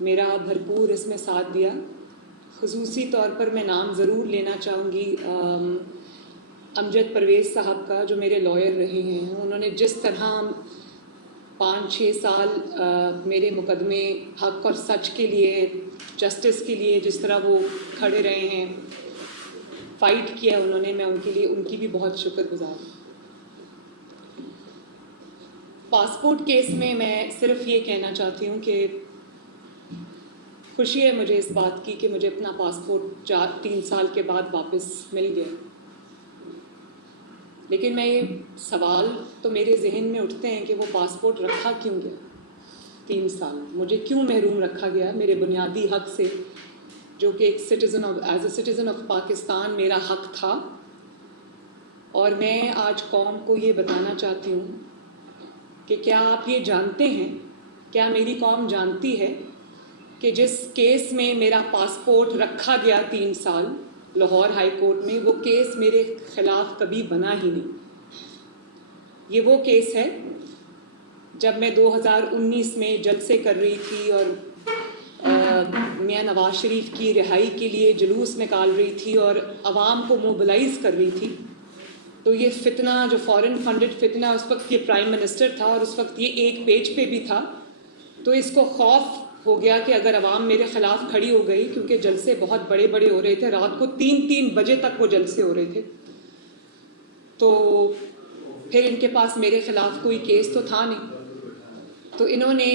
میرا بھرپور اس میں ساتھ دیا. خصوصی طور پر میں نام ضرور لینا چاہوں گی امجد پرویز صاحب کا، جو میرے لائر رہے ہیں. انہوں نے جس طرح 5-6 سال میرے مقدمے حق اور سچ کے لیے، جسٹس کے لیے جس طرح وہ کھڑے رہے ہیں، فائٹ کیا انہوں نے، میں ان کے لیے ان کی بھی بہت شکر گزار ہوں. پاسپورٹ کیس میں صرف یہ کہنا چاہتی ہوں کہ خوشی ہے مجھے اس بات کی کہ مجھے اپنا پاسپورٹ 3 سال کے بعد واپس مل گیا. لیکن میں یہ سوال تو میرے ذہن میں اٹھتے ہیں کہ وہ پاسپورٹ رکھا کیوں گیا 3 سال؟ مجھے کیوں محروم رکھا گیا میرے بنیادی حق سے، جو کہ ایک as a citizen of Pakistan میرا حق تھا. اور میں آج قوم کو یہ بتانا چاہتی ہوں کہ کیا آپ یہ جانتے ہیں، کیا میری قوم جانتی ہے کہ جس کیس میں میرا پاسپورٹ رکھا گیا 3 سال لاہور ہائی کورٹ میں، وہ کیس میرے خلاف کبھی بنا ہی نہیں. یہ وہ کیس ہے جب میں 2019 میں جلسے کر رہی تھی اور میاں نواز شریف کی رہائی کے لیے جلوس نکال رہی تھی اور عوام کو موبلائز کر رہی تھی. تو یہ فتنہ جو فورن فنڈڈ فتنہ، اس وقت یہ پرائم منسٹر تھا اور اس وقت یہ 1 پیج پہ بھی تھا. تو اس کو خوف ہو گیا کہ اگر عوام میرے خلاف کھڑی ہو گئی، کیونکہ جلسے بہت بڑے بڑے ہو رہے تھے، رات کو 3 بجے تک وہ جلسے ہو رہے تھے، تو پھر ان کے پاس میرے خلاف کوئی کیس تو تھا نہیں. تو انہوں نے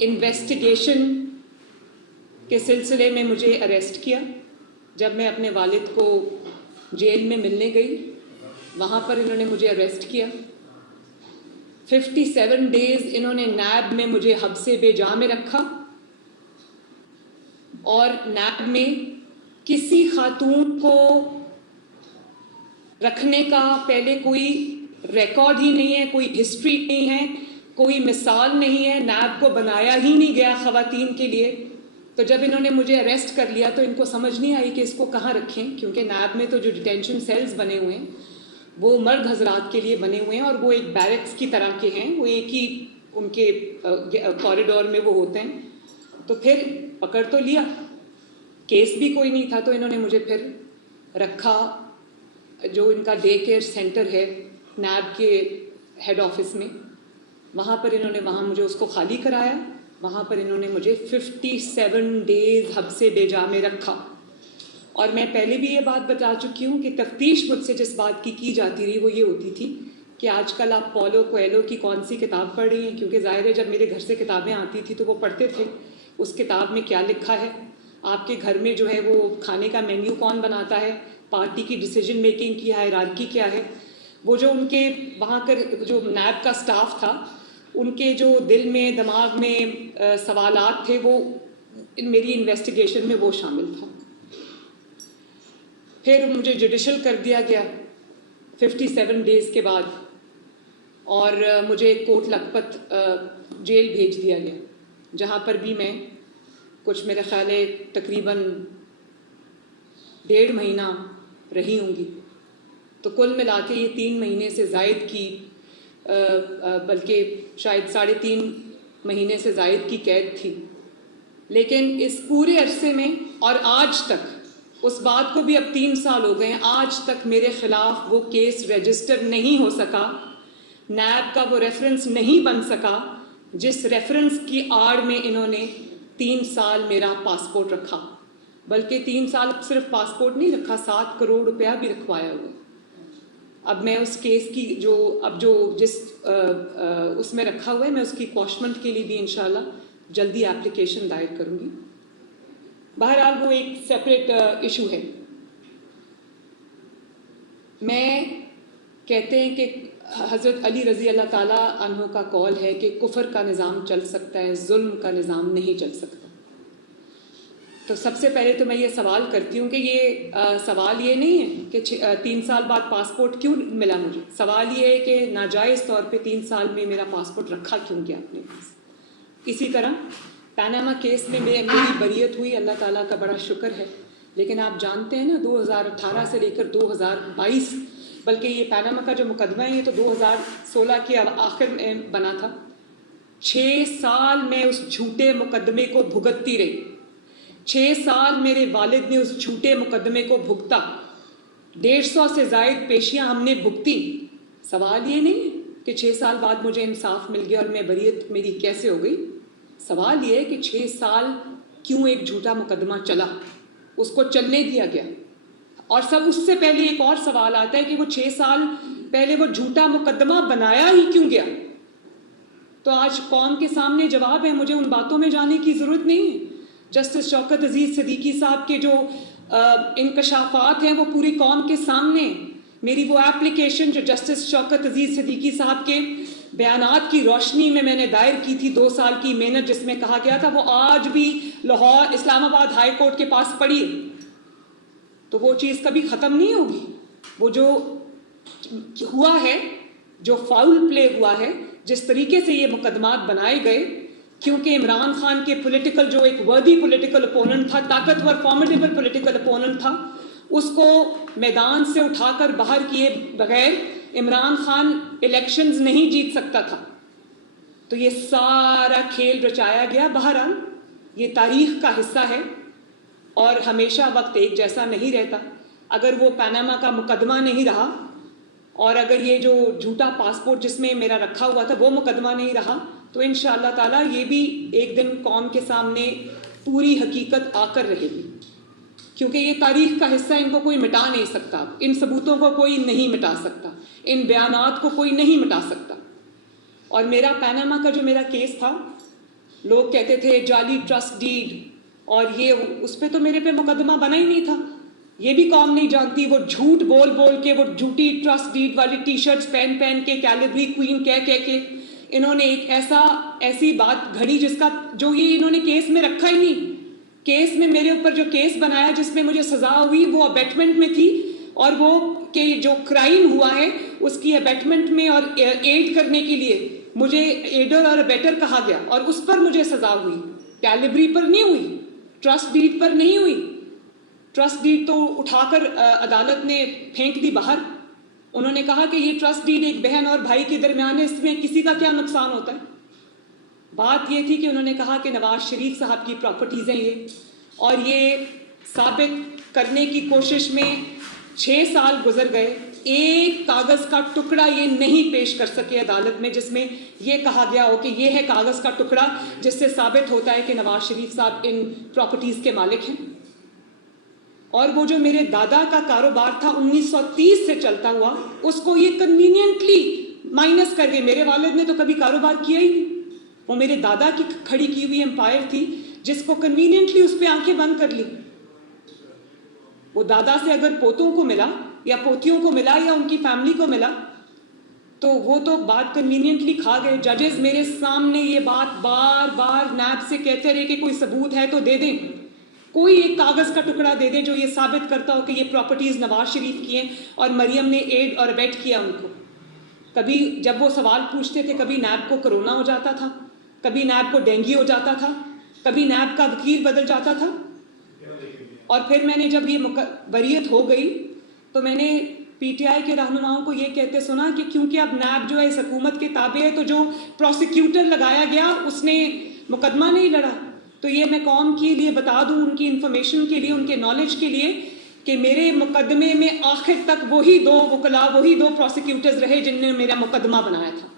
انویسٹیگیشن کے سلسلے میں مجھے اریسٹ کیا. جب میں اپنے والد کو جیل میں ملنے گئی، وہاں پر انہوں نے مجھے اریسٹ کیا. 57 ڈیز انہوں نے نیب میں مجھے حبس بے جا میں رکھا، اور نیب میں کسی خاتون کو رکھنے کا پہلے کوئی ریکارڈ ہی نہیں ہے، کوئی ہسٹری نہیں ہے، کوئی مثال نہیں ہے. نیب کو بنایا ہی نہیں گیا خواتین کے لیے. تو جب انہوں نے مجھے اریسٹ کر لیا تو ان کو سمجھ نہیں آئی کہ اس کو کہاں رکھیں، کیونکہ نیب میں تو جو ڈیٹینشن سیلز بنے ہوئے ہیں وہ مرد حضرات کے لیے بنے ہوئے ہیں، اور وہ ایک بیرکس کی طرح کے ہیں، وہ ایک ہی ان کے کوریڈور میں وہ ہوتے ہیں. تو پھر پکڑ تو لیا، کیس بھی کوئی نہیں تھا، تو انہوں نے مجھے پھر رکھا جو ان کا ڈے کیئر سینٹر ہے نیب کے ہیڈ آفس میں. وہاں پر انہوں نے مجھے اس کو خالی کرایا. وہاں پر انہوں نے مجھے 57 ڈیز حبس بے جا میں رکھا. اور میں پہلے بھی یہ بات بتا چکی ہوں کہ تفتیش مجھ سے جس بات کی جاتی رہی وہ یہ ہوتی تھی کہ آج کل آپ پولو کویلو کی کون سی کتاب پڑھ رہی ہیں، کیونکہ ظاہر ہے جب میرے گھر سے کتابیں آتی تھی تو وہ پڑھتے تھے اس کتاب میں کیا لکھا ہے، آپ کے گھر میں جو ہے وہ کھانے کا مینیو کون بناتا ہے، پارٹی کی ڈیسیجن میکنگ کی ہائرارکی کیا ہے. وہ جو ان کے وہاں کا جو نیب کا سٹاف تھا، ان کے جو دل میں دماغ میں سوالات تھے، وہ میری انویسٹیگیشن میں وہ شامل تھا. پھر مجھے جوڈیشل کر دیا گیا 57 ڈیز کے بعد، اور مجھے کوٹ لکھپت جیل بھیج دیا گیا، جہاں پر بھی میں کچھ میرے خیال ہے تقریباً 1.5 مہینہ رہی ہوں گی. تو کل ملا کے یہ 3 مہینے سے زائد کی، بلکہ شاید 3.5 مہینے سے زائد کی قید تھی. لیکن اس پورے عرصے میں اور آج تک، اس بات کو بھی اب 3 سال ہو گئے ہیں، آج تک میرے خلاف وہ کیس رجسٹر نہیں ہو سکا، نیب کا وہ ریفرنس نہیں بن سکا جس ریفرنس کی آڑ میں انہوں نے 3 سال میرا پاسپورٹ رکھا. بلکہ 3 سال صرف پاسپورٹ نہیں رکھا، 7 کروڑ روپیہ بھی رکھوایا ہوا. اب میں اس کیس کی جس اس میں رکھا ہوا ہے، میں اس کی کوشمنٹ کے لیے بھی انشاءاللہ جلدی اپلیکیشن دائر کروں گی. بہرحال وہ ایک سیپریٹ ایشو ہے. میں کہتے ہیں کہ حضرت علی رضی اللہ تعالیٰ عنہ کا قول ہے کہ کفر کا نظام چل سکتا ہے، ظلم کا نظام نہیں چل سکتا. تو سب سے پہلے تو میں یہ سوال کرتی ہوں کہ یہ سوال یہ نہیں ہے کہ 3 سال بعد پاسپورٹ کیوں ملا مجھے. سوال یہ ہے کہ ناجائز طور پہ 3 سال میں میرا پاسپورٹ رکھا کیوں گیا اپنے پاس. اسی طرح پیناما کیس میں میری بریت ہوئی، اللہ تعالیٰ کا بڑا شکر ہے. لیکن آپ جانتے ہیں نا 2018 سے لے کر 2022، بلکہ یہ پیناما کا جو مقدمہ ہے یہ تو 2016 کے آخر میں بنا تھا. 6 سال میں اس جھوٹے مقدمے کو بھگتتی رہی. 6 سال میرے والد نے اس جھوٹے مقدمے کو بھگتا. 150 سے زائد پیشیاں ہم نے بھگتی. سوال یہ نہیں کہ 6 سال بعد مجھے انصاف مل گیا اور میں بریت میری کیسے ہو گئی. سوال یہ ہے کہ 6 سال کیوں ایک جھوٹا مقدمہ چلا, اس کو چلنے دیا گیا. اور سب اس سے پہلے ایک اور سوال آتا ہے کہ وہ 6 سال پہلے وہ جھوٹا مقدمہ بنایا ہی کیوں گیا. تو آج قوم کے سامنے جواب ہے, مجھے ان باتوں میں جانے کی ضرورت نہیں ہے. جسٹس شوکت عزیز صدیقی صاحب کے جو انکشافات ہیں وہ پوری قوم کے سامنے. میری وہ ایپلیکیشن جو جسٹس شوکت عزیز صدیقی صاحب کے بیانات کی روشنی میں نے دائر کی تھی, 2 سال کی محنت جس میں کہا گیا تھا, وہ آج بھی لاہور اسلام آباد ہائی کورٹ کے پاس پڑی ہے. تو وہ چیز کبھی ختم نہیں ہوگی. وہ جو ہوا ہے, جو فاؤل پلے ہوا ہے, جس طریقے سے یہ مقدمات بنائے گئے, کیونکہ عمران خان کے پولیٹیکل جو ایک وردی پولیٹیکل اپوننٹ تھا, طاقتور فارمیڈیبل پولیٹیکل اپوننٹ تھا, اس کو میدان سے اٹھا کر باہر کیے بغیر عمران خان الیکشنز نہیں جیت سکتا تھا. تو یہ سارا کھیل رچایا گیا. بہرحال یہ تاریخ کا حصہ ہے اور ہمیشہ وقت ایک جیسا نہیں رہتا. اگر وہ پاناما کا مقدمہ نہیں رہا اور اگر یہ جو جھوٹا پاسپورٹ جس میں میرا رکھا ہوا تھا وہ مقدمہ نہیں رہا, تو انشاءاللہ تعالیٰ یہ بھی ایک دن قوم کے سامنے پوری حقیقت آ کر رہے گی. کیونکہ یہ تاریخ کا حصہ, ان کو کوئی مٹا نہیں سکتا, ان ثبوتوں کو کوئی نہیں مٹا سکتا, ان بیانات کو کوئی نہیں مٹا سکتا. اور میرا پاناما کا جو میرا کیس تھا, لوگ کہتے تھے جعلی ٹرسٹ ڈیڈ, اور یہ اس پہ تو میرے پہ مقدمہ بنا ہی نہیں تھا. یہ بھی قوم نہیں جانتی. وہ جھوٹ بول بول کے, وہ جھوٹی ٹرسٹ ڈیڈ والی ٹی شرٹس پہن پہن کے, کیلیبری کوئین کہہ کے انہوں نے ایک ایسی بات گھڑی جس کا جو یہ انہوں نے کیس میں رکھا ہی نہیں. کیس میں میرے اوپر جو کیس بنایا جس میں مجھے سزا ہوئی وہ ابیٹمنٹ میں تھی, اور وہ کہ جو کرائم ہوا ہے اس کی ابیٹمنٹ میں اور ایڈ کرنے کے لیے مجھے ایڈر اور ابیٹر کہا گیا, اور اس پر مجھے سزا ہوئی. کیلیبری پر نہیں ہوئی, ٹرسٹ ڈیڈ پر نہیں ہوئی. ٹرسٹ ڈیڈ تو اٹھا کر عدالت نے پھینک دی باہر. انہوں نے کہا کہ یہ ٹرسٹ ڈیڈ ایک بہن اور بھائی کے درمیان ہے, اس میں کسی کا کیا نقصان ہوتا ہے. بات یہ تھی کہ انہوں نے کہا کہ نواز شریف صاحب کی پراپرٹیز ہیں یہ, اور یہ ثابت کرنے کی کوشش میں 6 سال گزر گئے. ایک کاغذ کا ٹکڑا یہ نہیں پیش کر سکے عدالت میں جس میں یہ کہا گیا ہو کہ یہ ہے کاغذ کا ٹکڑا جس سے ثابت ہوتا ہے کہ نواز شریف صاحب ان پراپرٹیز کے مالک ہیں. اور وہ جو میرے دادا کا کاروبار تھا 1930 سے چلتا ہوا, اس کو یہ کنوینئنٹلی مائنس کر گئے. میرے والد نے تو کبھی کاروبار کیا ہی نہیں. وہ میرے دادا کی کھڑی کی ہوئی امپائر تھی جس کو کنوینئنٹلی اس پہ آنکھیں بند کر لی. وہ دادا سے اگر پوتوں کو ملا یا پوتیوں کو ملا یا ان کی فیملی کو ملا تو وہ تو بات کنوینئنٹلی کھا گئے. ججز میرے سامنے یہ بات بار بار نیب سے کہتے رہے کہ کوئی ثبوت ہے تو دے دیں, کوئی ایک کاغذ کا ٹکڑا دے دیں جو یہ ثابت کرتا ہو کہ یہ پراپرٹیز نواز شریف کی ہیں اور مریم نے ایڈ اور ابیٹ کیا ان کو. کبھی جب وہ سوال پوچھتے تھے, کبھی نیب کو کرونا ہو جاتا تھا, کبھی نیب کو ڈینگی ہو جاتا تھا, کبھی نیب کا وکیل بدل جاتا تھا. اور پھر میں نے جب یہ بریت ہو گئی تو میں نے پی ٹی آئی کے رہنماؤں کو یہ کہتے سنا کہ کیونکہ اب نیب جو ہے اس حکومت کے تابع ہے, تو جو پروسیکیوٹر لگایا گیا اس نے مقدمہ نہیں لڑا. تو یہ میں قوم کے لیے بتا دوں, ان کی انفارمیشن کے لیے, ان کے نالج کے لیے, کہ میرے مقدمے میں آخر تک وہی 2 وکلاء, وہی 2 پروسیکیوٹرز رہے جن نے میرا مقدمہ بنایا تھا.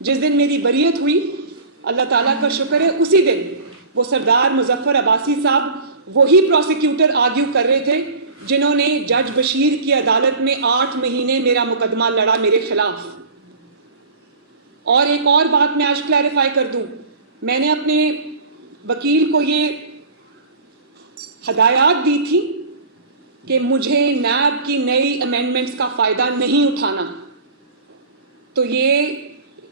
جس دن میری بریت ہوئی, اللہ تعالیٰ کا شکر ہے, اسی دن وہ سردار مظفر عباسی صاحب وہی پروسیکیوٹر آرگیو کر رہے تھے جنہوں نے جج بشیر کی عدالت میں 8 مہینے میرا مقدمہ لڑا میرے خلاف. اور ایک اور بات میں آج کلیریفائی کر دوں, میں نے اپنے وکیل کو یہ ہدایات دی تھی کہ مجھے نیب کی نئی امینڈمنٹس کا فائدہ نہیں اٹھانا. تو یہ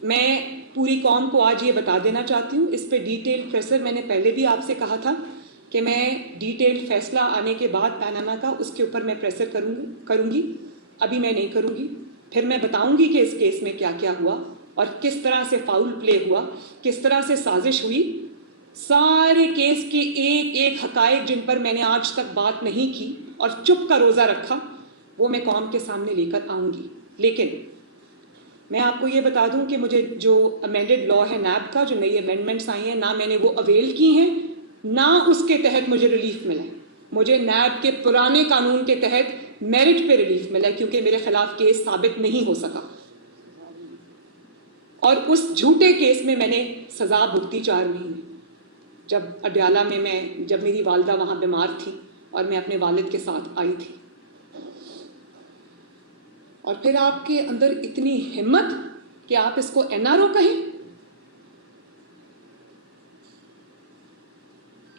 میں پوری قوم کو آج یہ بتا دینا چاہتی ہوں. اس پہ ڈیٹیل پریسر میں نے پہلے بھی آپ سے کہا تھا کہ میں ڈیٹیل فیصلہ آنے کے بعد پاناما کا اس کے اوپر میں پریسر کروں گی. ابھی میں نہیں کروں گی. پھر میں بتاؤں گی کہ اس کیس میں کیا کیا ہوا اور کس طرح سے فاؤل پلے ہوا, کس طرح سے سازش ہوئی. سارے کیس کے ایک ایک حقائق جن پر میں نے آج تک بات نہیں کی اور چپ کا روزہ رکھا, وہ میں قوم کے سامنے لے کر آؤں گی. لیکن میں آپ کو یہ بتا دوں کہ مجھے جو امینڈڈ لا ہے نیب کا، جو نئی امینڈمنٹس آئی ہیں، نہ میں نے وہ اویل کی ہیں، نہ اس کے تحت مجھے ریلیف ملا ہے. مجھے نیب کے پرانے قانون کے تحت میرٹ پہ ریلیف ملا ہے کیونکہ میرے خلاف کیس ثابت نہیں ہو سکا، اور اس جھوٹے کیس میں میں نے سزا بھگتی 4 مہینے. جب اڈیالہ میں جب میری والدہ وہاں بیمار تھی اور میں اپنے والد کے ساتھ آئی تھی، اور پھر آپ کے اندر اتنی ہمت کہ آپ اس کو این آر او کہیں.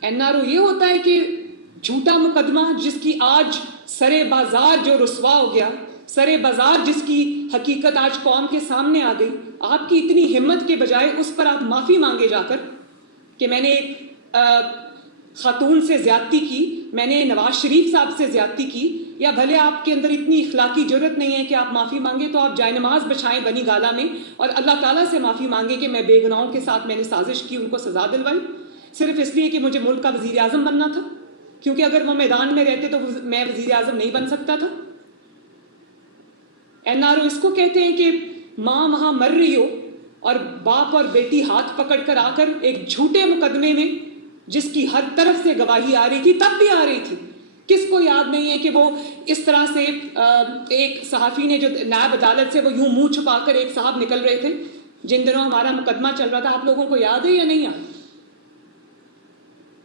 این آر او یہ ہوتا ہے کہ جھوٹا مقدمہ جس کی آج سرے بازار جو رسوا ہو گیا، سرے بازار جس کی حقیقت آج قوم کے سامنے آ گئی، آپ کی اتنی ہمت کے بجائے اس پر آپ معافی مانگے جا کر کہ میں نے ایک خاتون سے زیادتی کی، میں نے نواز شریف صاحب سے زیادتی کی، یا بھلے آپ کے اندر اتنی اخلاقی جرت نہیں ہے کہ آپ معافی مانگے تو آپ جائے نماز بچھائیں بنی گالا میں اور اللہ تعالیٰ سے معافی مانگے کہ میں بے گناہوں کے ساتھ میں نے سازش کی، ان کو سزا دلوائی صرف اس لیے کہ مجھے ملک کا وزیر اعظم بننا تھا، کیونکہ اگر وہ میدان میں رہتے تو میں وزیر اعظم نہیں بن سکتا تھا. این آر او اس کو کہتے ہیں کہ ماں وہاں مر رہی ہو اور باپ اور بیٹی ہاتھ پکڑ کر آ کر ایک جھوٹے مقدمے میں جس کی ہر طرف سے گواہی آ رہی تھی، تب بھی آ رہی تھی. کس کو یاد نہیں ہے کہ وہ اس طرح سے ایک صحافی نے جو نیب عدالت سے وہ یوں منہ چھپا کر ایک صاحب نکل رہے تھے جن دنوں ہمارا مقدمہ چل رہا تھا، آپ لوگوں کو یاد ہے یا نہیں یاد؟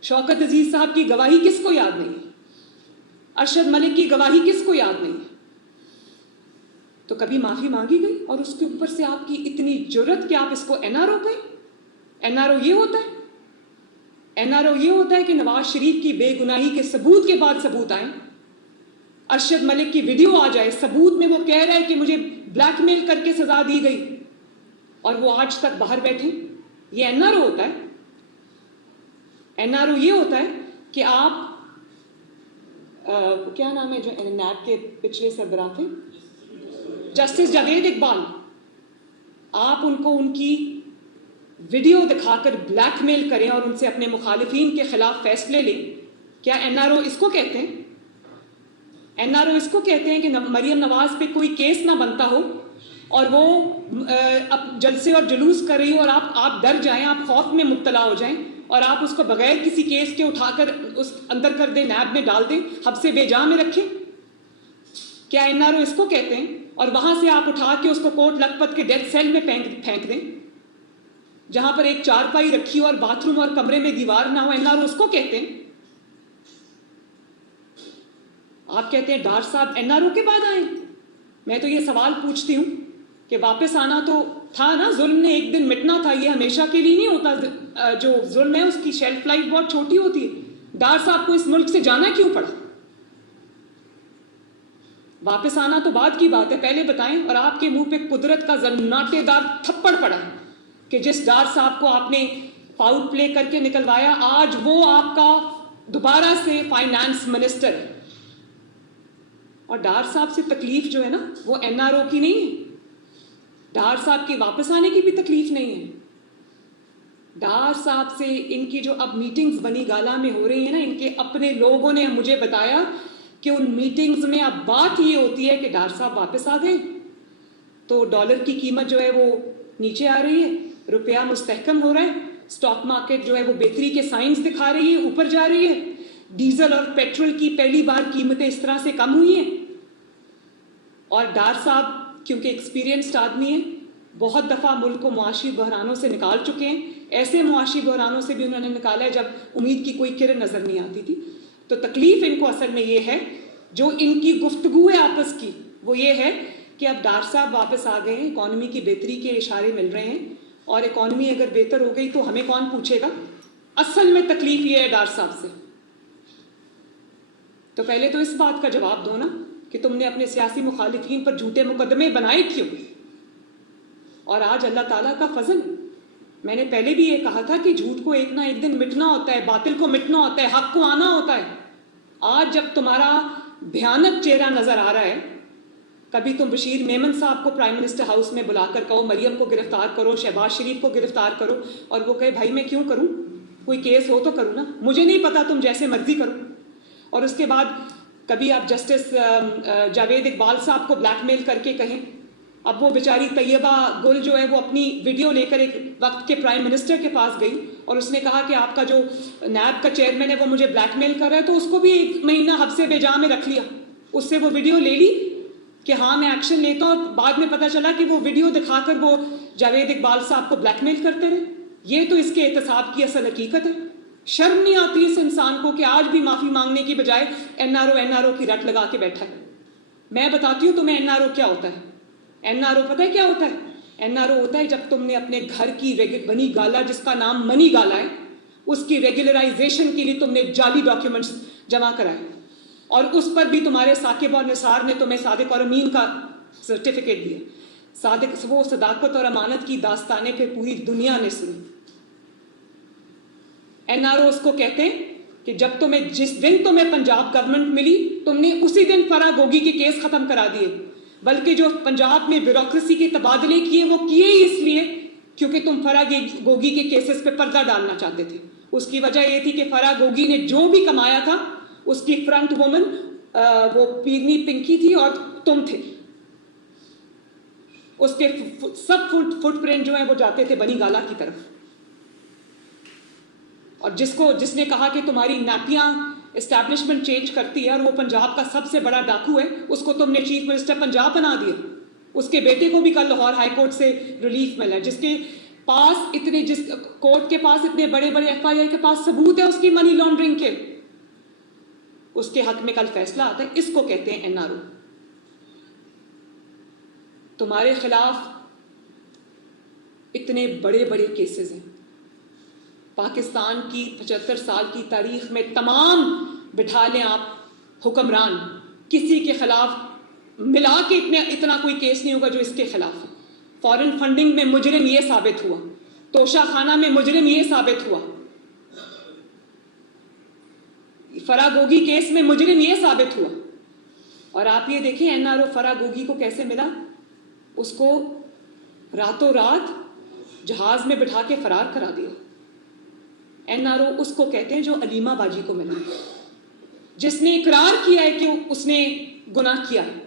شوکت عزیز صاحب کی گواہی کس کو یاد نہیں ہے؟ ارشد ملک کی گواہی کس کو یاد نہیں ہے؟ تو کبھی معافی مانگی گئی اور اس کے اوپر سے آپ کی اتنی جرت کہ آپ اس کو این آر او کہیں. این آر او یہ ہوتا ہے، این آر او یہ ہوتا ہے کہ نواز شریف کی بے گناہی کے ثبوت کے بعد ثبوت آئیں، ارشد ملک کی ویڈیو آ جائے، ثبوت میں وہ کہہ رہا ہے کہ مجھے بلیک میل کر کے سزا دی گئی، اور وہ آج تک باہر بیٹھے. یہ این آر او ہوتا ہے. این آر او یہ ہوتا ہے کہ آپ کیا نام ہے جو نیب کے پچھلے سربراہ تھے، جسٹس جاوید اقبال، آپ ان کو ان کی ویڈیو دکھا کر بلیک میل کریں اور ان سے اپنے مخالفین کے خلاف فیصلے لیں. کیا این آر او اس کو کہتے ہیں؟ این آر او اس کو کہتے ہیں کہ مریم نواز پہ کوئی کیس نہ بنتا ہو اور وہ اب جلسے اور جلوس کر رہی ہو اور آپ ڈر جائیں، آپ خوف میں مبتلا ہو جائیں اور آپ اس کو بغیر کسی کیس کے اٹھا کر اس اندر کر دیں، نیب میں ڈال دیں، حبس بے جا میں رکھیں. کیا این آر او اس کو کہتے ہیں؟ اور وہاں سے آپ اٹھا کے اس کو کوٹ لکھپت کے ڈیتھ سیل میں پھینک دیں جہاں پر ایک چارپائی رکھی ہو اور باتھ روم اور کمرے میں دیوار نہ ہو. این آر او اس کو کہتے ہیں. آپ کہتے ہیں ڈار صاحب این آر او کے بعد آئے. میں تو یہ سوال پوچھتی ہوں کہ واپس آنا تو تھا نا، ظلم نے ایک دن مٹنا تھا، یہ ہمیشہ کے لیے نہیں ہوتا. جو ظلم ہے اس کی شیلف لائف بہت چھوٹی ہوتی ہے. ڈار صاحب کو اس ملک سے جانا کیوں پڑا؟ واپس آنا تو بعد کی بات ہے، پہلے بتائیں. اور آپ کے منہ پہ قدرت کا زناٹے دار تھپڑ پڑا ہے کہ جس ڈار صاحب کو آپ نے فاؤل پلے کر کے نکلوایا، آج وہ آپ کا دوبارہ سے فائنانس منسٹر ہے. اور ڈار صاحب سے تکلیف جو ہے نا وہ این آر او کی نہیں ہے، ڈار صاحب کے واپس آنے کی بھی تکلیف نہیں ہے. ڈار صاحب سے ان کی جو اب میٹنگز بنی گالا میں ہو رہی ہیں نا، ان کے اپنے لوگوں نے مجھے بتایا کہ ان میٹنگز میں اب بات یہ ہوتی ہے کہ ڈار صاحب واپس آ گئے تو ڈالر کی قیمت جو ہے وہ نیچے آ رہی ہے، روپیہ مستحکم ہو رہا ہے، اسٹاک مارکیٹ جو ہے وہ بہتری کے سائنس دکھا رہی ہے، اوپر جا رہی ہے. ڈیزل اور پیٹرول کی پہلی بار قیمتیں اس طرح سے کم ہوئی ہیں. اور ڈار صاحب کیونکہ ایکسپیرینسڈ آدمی ہیں، بہت دفعہ ملک کو معاشی بحرانوں سے نکال چکے ہیں، ایسے معاشی بحرانوں سے بھی انہوں نے نکالا ہے جب امید کی کوئی کرن نظر نہیں آتی تھی. تو تکلیف ان کو اصل میں یہ ہے، جو ان کی گفتگو ہے آپس کی، وہ یہ ہے کہ اب ڈار صاحب واپس آ گئے ہیں، اکانومی کی بہتری کے اشارے مل رہے ہیں، اور اکانومی اگر بہتر ہو گئی تو ہمیں کون پوچھے گا. اصل میں تکلیف یہ ہے ڈار صاحب سے. تو پہلے تو اس بات کا جواب دو نا کہ تم نے اپنے سیاسی مخالفین پر جھوٹے مقدمے بنائے کیوں. اور آج اللہ تعالیٰ کا فضل، میں نے پہلے بھی یہ کہا تھا کہ جھوٹ کو ایک نہ ایک دن مٹنا ہوتا ہے، باطل کو مٹنا ہوتا ہے، حق کو آنا ہوتا ہے. آج جب تمہارا بھیانک چہرہ نظر آ رہا ہے، کبھی تم بشیر میمن صاحب کو پرائم منسٹر ہاؤس میں بلا کر کہو مریم کو گرفتار کرو، شہباز شریف کو گرفتار کرو، اور وہ کہے بھائی میں کیوں کروں، کوئی کیس ہو تو کروں نا، مجھے نہیں پتا، تم جیسے مرضی کرو. اور اس کے بعد کبھی آپ جسٹس جاوید اقبال صاحب کو بلیک میل کر کے کہیں اب وہ بیچاری طیبہ گل جو ہے وہ اپنی ویڈیو لے کر ایک وقت کے پرائم منسٹر کے پاس گئی اور اس نے کہا کہ آپ کا جو نیب کا چیئرمین ہے وہ مجھے بلیک میل کر رہا ہے، تو اس کو بھی 1 مہینہ حبس بے جا میں رکھ لیا. اس سے وہ ویڈیو لے لی کہ ہاں میں ایکشن لیتا ہوں، اور بعد میں پتہ چلا کہ وہ ویڈیو دکھا کر وہ جاوید اقبال صاحب کو بلیک میل کرتے رہے. یہ تو اس کے احتساب کی اصل حقیقت ہے. شرم نہیں آتی اس انسان کو کہ آج بھی معافی مانگنے کی بجائے NRO کی رٹ لگا کے بیٹھا ہے. میں بتاتی ہوں تمہیں NRO کیا ہوتا ہے. NRO پتہ ہے کیا ہوتا ہے؟ NRO ہوتا ہے جب تم نے اپنے گھر کی بنی گالا، جس کا نام منی گالا ہے، اس کی ریگولرائزیشن کے لیے تم نے جعلی ڈاکیومنٹس جمع کرائے، اور اس پر بھی تمہارے ثاقب اور نثار نے تمہیں صادق اور امین کا سرٹیفکیٹ دیا. وہ صداقت اور امانت کی داستانیں پھر پوری دنیا نے سنی. NRO اس کو کہتے ہیں کہ جس دن تمہیں پنجاب گورنمنٹ ملی، تم نے اسی دن فرا گوگی کے کیس ختم کرا دیے، بلکہ جو پنجاب میں بیوروکریسی کے تبادلے کیے وہ کیے ہی اس لیے کیونکہ تم فرا گوگی کے کیسز پہ پردہ ڈالنا چاہتے تھے. اس کی وجہ یہ تھی کہ فرا گوگی نے جو بھی کمایا تھا اس کی فرنٹ وومن وہ پیرنی پنکی تھی اور تم تھے. اس کے سب فٹ پرنٹ جو ہیں وہ جاتے تھے بنی گالا کی طرف. اور جس نے کہا کہ تمہاری ناپیاں اسٹیبلشمنٹ چینج کرتی ہے اور وہ پنجاب کا سب سے بڑا ڈاکو ہے، اس کو تم نے چیف منسٹر پنجاب بنا دیا. اس کے بیٹے کو بھی کل لاہور ہائی کورٹ سے ریلیف ملا، جس کورٹ کے پاس اتنے بڑے بڑے FIR کے پاس ثبوت ہے اس کی منی لانڈرنگ کے. اس کے حق میں کل فیصلہ آتا ہے. اس کو کہتے ہیں NRO. تمہارے خلاف اتنے بڑے بڑے کیسز ہیں. پاکستان کی 75 سال کی تاریخ میں تمام بٹھا لیں آپ حکمران، کسی کے خلاف ملا کے اتنا کوئی کیس نہیں ہوگا جو اس کے خلاف ہے. فارن فنڈنگ میں مجرم یہ ثابت ہوا، توشہ خانہ میں مجرم یہ ثابت ہوا، فرا گوگی کیس میں مجرم یہ ثابت ہوا. اور آپ یہ دیکھیں NRO فرا گوگی کو کیسے ملا. اس کو راتوں رات جہاز میں بٹھا کے فرار کرا دیا. NRO اس کو کہتے ہیں جو علیمہ باجی کو ملا، جس نے اقرار کیا ہے کہ اس نے گناہ کیا ہے،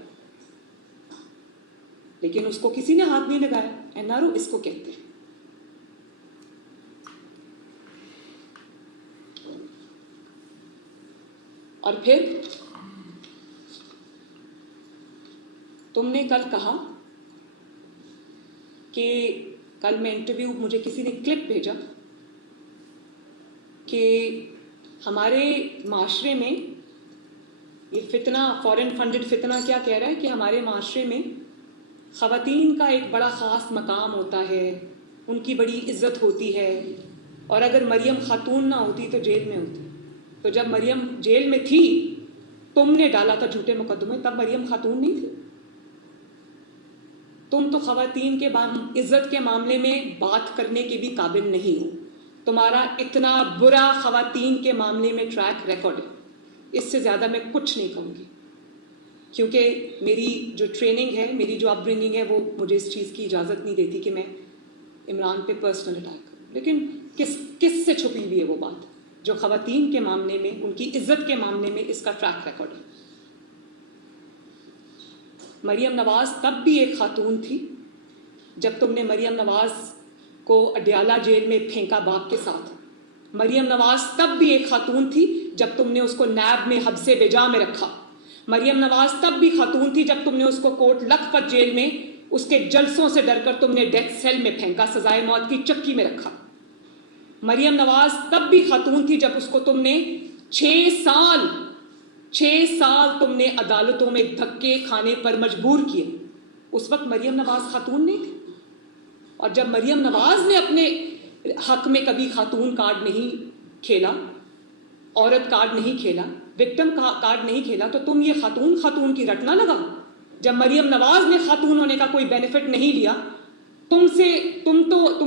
لیکن اس کو کسی نے ہاتھ نہیں لگایا. NRO اس کو کہتے ہیں. اور پھر تم نے کل کہا کہ کل میں انٹرویو، مجھے کسی نے کلپ بھیجا کہ ہمارے معاشرے میں یہ فتنہ، فورن فنڈڈ فتنہ کیا کہہ رہا ہے کہ ہمارے معاشرے میں خواتین کا ایک بڑا خاص مقام ہوتا ہے، ان کی بڑی عزت ہوتی ہے، اور اگر مریم خاتون نہ ہوتی تو جیل میں ہوتی. تو جب مریم جیل میں تھی تم نے ڈالا تھا جھوٹے مقدمے، تب مریم خاتون نہیں تھی. تم تو خواتین کے عزت کے معاملے میں بات کرنے کے بھی قابل نہیں ہو. تمہارا اتنا برا خواتین کے معاملے میں ٹریک ریکارڈ ہے. اس سے زیادہ میں کچھ نہیں کہوں گی، کیونکہ میری جو ٹریننگ ہے، میری جو اپ برنگنگ ہے، وہ مجھے اس چیز کی اجازت نہیں دیتی کہ میں عمران پہ پرسنل اٹیک کروں. لیکن کس سے چھپی ہوئی ہے وہ بات جو خواتین کے معاملے میں، ان کی عزت کے معاملے میں اس کا ٹریک ریکارڈ ہے. مریم نواز تب بھی ایک خاتون تھی جب تم نے مریم نواز کو اڈیالہ جیل میں پھینکا باپ کے ساتھ. مریم نواز تب بھی ایک خاتون تھی جب تم نے اس کو نیب میں حبس بجا میں رکھا. مریم نواز تب بھی خاتون تھی جب تم نے اس کو کوٹ لکھپت جیل میں اس کے جلسوں سے ڈر کر تم نے ڈیتھ سیل میں پھینکا، سزائے موت کی چکی میں رکھا. مریم نواز تب بھی خاتون تھی جب اس کو تم نے 6 سال تم نے عدالتوں میں دھکے کھانے پر مجبور کیے. اس وقت مریم نواز خاتون نہیں تھی. اور جب مریم نواز نے اپنے حق میں کبھی خاتون کارڈ نہیں کھیلا، عورت کارڈ نہیں کھیلا، وکٹم کارڈ نہیں کھیلا، تو تم یہ خاتون کی رٹ نہ لگاؤ. جب مریم نواز نے خاتون ہونے کا کوئی بینیفٹ نہیں لیا، تم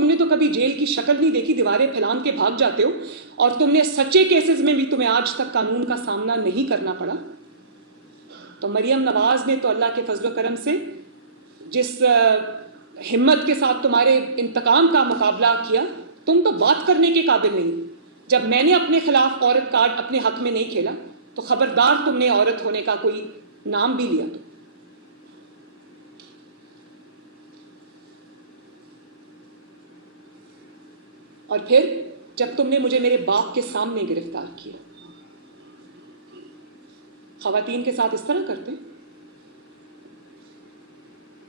نے تو کبھی جیل کی شکل نہیں دیکھی، دیواریں پھیلان کے بھاگ جاتے ہو. اور تم نے سچے کیسز میں بھی تمہیں آج تک قانون کا سامنا نہیں کرنا پڑا. تو مریم نواز نے تو اللہ کے فضل و کرم سے جس ہمت کے ساتھ تمہارے انتقام کا مقابلہ کیا، تم تو بات کرنے کے قابل نہیں. جب میں نے اپنے خلاف عورت کارڈ اپنے حق میں نہیں کھیلا تو خبردار تم نے عورت ہونے کا کوئی نام بھی لیا. اور پھر جب تم نے مجھے میرے باپ کے سامنے گرفتار کیا. خواتین کے ساتھ اس طرح کرتے ہیں.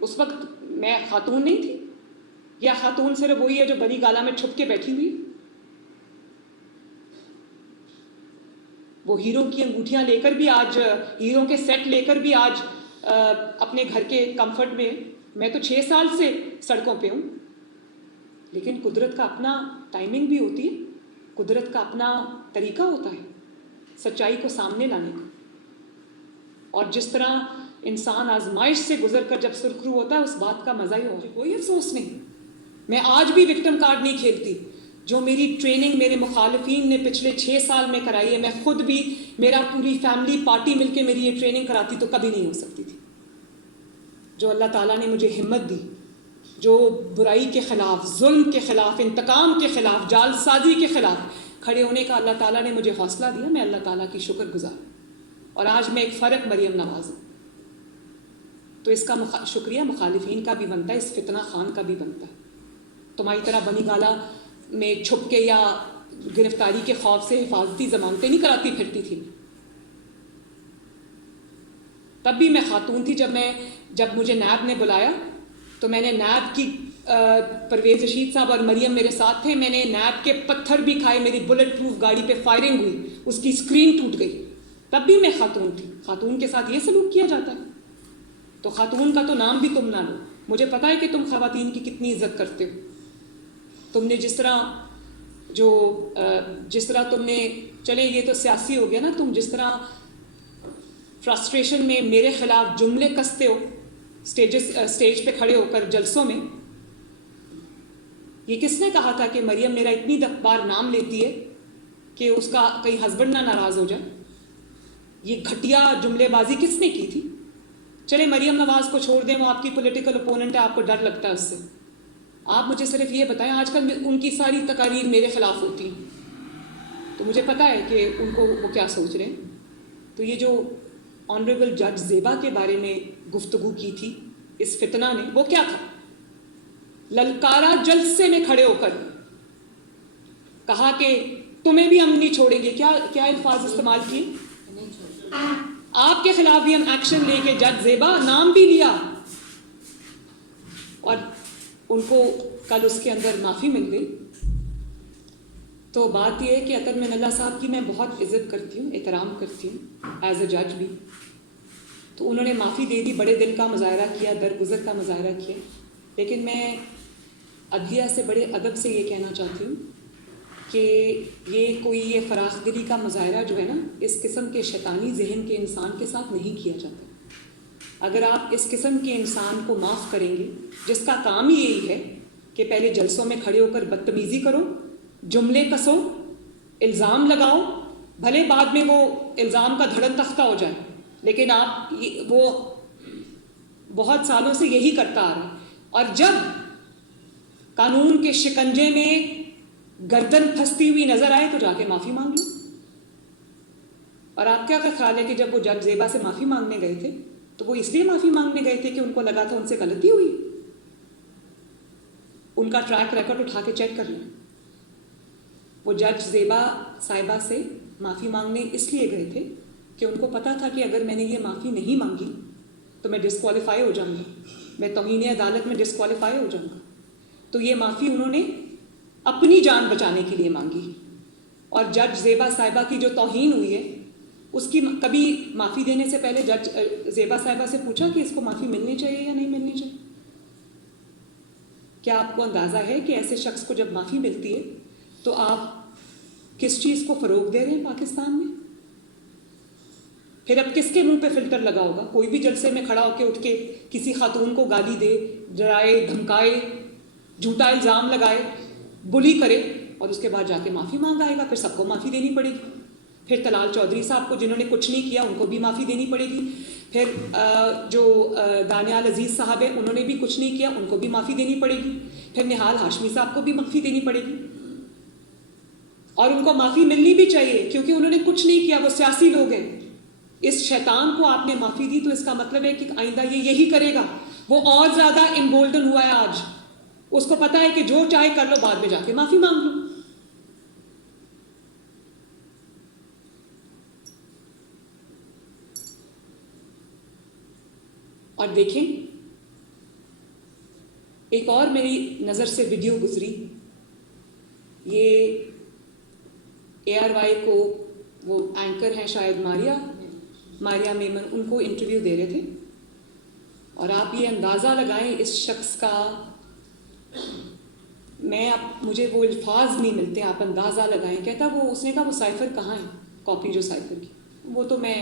اس وقت میں خاتون نہیں تھی، یا خاتون صرف وہی ہے جو بڑی گالا میں چھپ کے بیٹھی ہوئی؟ وہ ہیروں کی انگوٹھیاں لے کر بھی آج، ہیروں کے سیٹ لے کر بھی آج اپنے گھر کے کمفرٹ میں. میں تو 6 سال سے سڑکوں پہ ہوں. لیکن قدرت کا اپنا ٹائمنگ بھی ہوتی ہے، قدرت کا اپنا طریقہ ہوتا ہے سچائی کو سامنے لانے کا. اور جس طرح انسان آزمائش سے گزر کر جب سرخرو ہوتا ہے، اس بات کا مزہ ہی ہوتا ہے. کوئی افسوس نہیں. میں آج بھی وکٹم کارڈ نہیں کھیلتی. جو میری ٹریننگ میرے مخالفین نے پچھلے 6 سال میں کرائی ہے، میں خود بھی، میرا پوری فیملی پارٹی مل کے میری یہ ٹریننگ کراتی تو کبھی نہیں ہو سکتی تھی. جو اللہ تعالیٰ نے مجھے ہمت دی، جو برائی کے خلاف، ظلم کے خلاف، انتقام کے خلاف، جال سازی کے خلاف کھڑے ہونے کا اللہ تعالیٰ نے مجھے حوصلہ دیا، میں اللہ تعالیٰ کی شکر گزار. اور آج میں ایک فرق مریم نواز ہوں. تو اس کا شکریہ مخالفین کا بھی بنتا ہے، اس فتنہ خان کا بھی بنتا ہے. تمہاری طرح بنی گالا میں چھپ کے یا گرفتاری کے خوف سے حفاظتی ضمانتیں نہیں کراتی پھرتی تھی. تب بھی میں خاتون تھی. جب مجھے نیب نے بلایا تو میں نے نیب کی، پرویز رشید صاحب اور مریم میرے ساتھ تھے، میں نے نیب کے پتھر بھی کھائے. میری بلٹ پروف گاڑی پہ فائرنگ ہوئی، اس کی اسکرین ٹوٹ گئی. تب بھی میں خاتون تھی. خاتون کے ساتھ یہ سلوک کیا جاتا ہے تو خاتون کا تو نام بھی تم نہ لو. مجھے پتہ ہے کہ تم خواتین کی کتنی عزت کرتے ہو. تم نے جس طرح تم نے، چلے یہ تو سیاسی ہو گیا نا، تم جس طرح فرسٹریشن میں میرے خلاف جملے کستے ہو اسٹیج پہ کھڑے ہو کر جلسوں میں. یہ کس نے کہا تھا کہ مریم میرا اتنی بار نام لیتی ہے کہ اس کا کہیں ہسبینڈ نہ ناراض ہو جائے؟ یہ گھٹیا جملے بازی کس نے کی تھی؟ چلے مریم نواز کو چھوڑ دیں، وہ آپ کی پولیٹیکل اپوننٹ ہے، آپ کو ڈر لگتا ہے اس سے. آپ مجھے صرف یہ بتائیں، آج کل ان کی ساری تقاریر میرے خلاف ہوتی ہیں تو مجھے پتہ ہے کہ ان کو وہ کیا سوچ رہے ہیں. تو یہ جو آنریبل جج زیبا کے بارے میں گفتگو کی تھی اس فتنہ نے، وہ کیا تھا؟ للکارا جلسے میں کھڑے ہو کر کہا کہ تمہیں بھی ہم نہیں چھوڑیں گے. کیا الفاظ استعمال کیے؟ آپ کے خلاف بھی ہم ایکشن لے کے، جج زیبا نام بھی لیا. اور ان کو کل اس کے اندر معافی مل گئی. تو بات یہ ہے کہ عطر من اللہ صاحب کی میں بہت عزت کرتی ہوں، احترام کرتی ہوں ایز اے جج بھی. تو انہوں نے معافی دے دی، بڑے دل کا مظاہرہ کیا، درگزر کا مظاہرہ کیا. لیکن میں عدلیہ سے بڑے ادب سے یہ کہنا چاہتی ہوں کہ یہ فراخ دلی کا مظاہرہ جو ہے نا، اس قسم کے شیطانی ذہن کے انسان کے ساتھ نہیں کیا جاتا. اگر آپ اس قسم کے انسان کو معاف کریں گے جس کا کام ہی یہی ہے کہ پہلے جلسوں میں کھڑے ہو کر بدتمیزی کرو، جملے کسو، الزام لگاؤ، بھلے بعد میں وہ الزام کا دھڑن تختہ ہو جائے، لیکن وہ بہت سالوں سے یہی کرتا آ رہا ہے. اور جب قانون کے شکنجے میں گردن پھنستی ہوئی نظر آئے تو جا کے معافی مانگ لو. اور آپ کیا خیال ہے کہ جب وہ جج زیبا سے معافی مانگنے گئے تھے تو وہ اس لیے معافی مانگنے گئے تھے کہ ان کو لگا تھا ان سے غلطی ہوئی؟ ان کا ٹریک ریکارڈ اٹھا کے چیک کر لیں. وہ جج زیبا صاحبہ سے معافی مانگنے اس لیے گئے تھے کہ ان کو پتا تھا کہ اگر میں نے یہ معافی نہیں مانگی تو میں ڈسکوالیفائی ہو جاؤں گا، میں توہین عدالت میں ڈسکوالیفائی ہو جاؤں گا. تو یہ معافی انہوں نے اپنی جان بچانے کے لیے مانگی. اور جج زیبا صاحبہ کی جو توہین ہوئی ہے اس کی کبھی معافی دینے سے پہلے جج زیبا صاحبہ سے پوچھا کہ اس کو معافی ملنی چاہیے یا نہیں ملنی چاہیے؟ کیا آپ کو اندازہ ہے کہ ایسے شخص کو جب معافی ملتی ہے تو آپ کس چیز کو فروغ دے رہے ہیں پاکستان میں؟ پھر اب کس کے منہ پہ فلٹر لگا ہوگا؟ کوئی بھی جلسے میں کھڑا ہو کے اٹھ کے کسی خاتون کو گالی دے، ڈرائے، دھمکائے، جھوٹا الزام لگائے، بلی کرے اور اس کے بعد جا کے معافی مانگ آئے گا. پھر سب کو معافی دینی پڑے گی. پھر طلال چودھری صاحب کو جنہوں نے کچھ نہیں کیا ان کو بھی معافی دینی پڑے گی. پھر جو دانیال عزیز صاحب ہیں انہوں نے بھی کچھ نہیں کیا، ان کو بھی معافی دینی پڑے گی. پھر نہال ہاشمی صاحب کو بھی معافی دینی پڑے گی. اور ان کو معافی ملنی بھی چاہیے کیونکہ انہوں نے کچھ نہیں کیا، وہ سیاسی لوگ ہیں. اس شیطان کو آپ نے معافی دی تو اس کا مطلب ہے کہ آئندہ یہ یہی کرے گا. وہ اور زیادہ امبولڈن ہوا ہے آج. اس کو پتا ہے کہ جو چاہے کر لو، بعد میں جا کے معافی مانگ لو. اور دیکھیں ایک اور میری نظر سے ویڈیو گزری، یہ ARY کو وہ اینکر ہیں شاید ماریا میمن، ان کو انٹرویو دے رہے تھے، اور آپ یہ اندازہ لگائیں اس شخص کا، مجھے وہ الفاظ نہیں ملتے، آپ اندازہ لگائیں، کہتا اس نے کہا وہ سائفر کہاں ہے، کاپی جو سائفر کی، وہ تو میں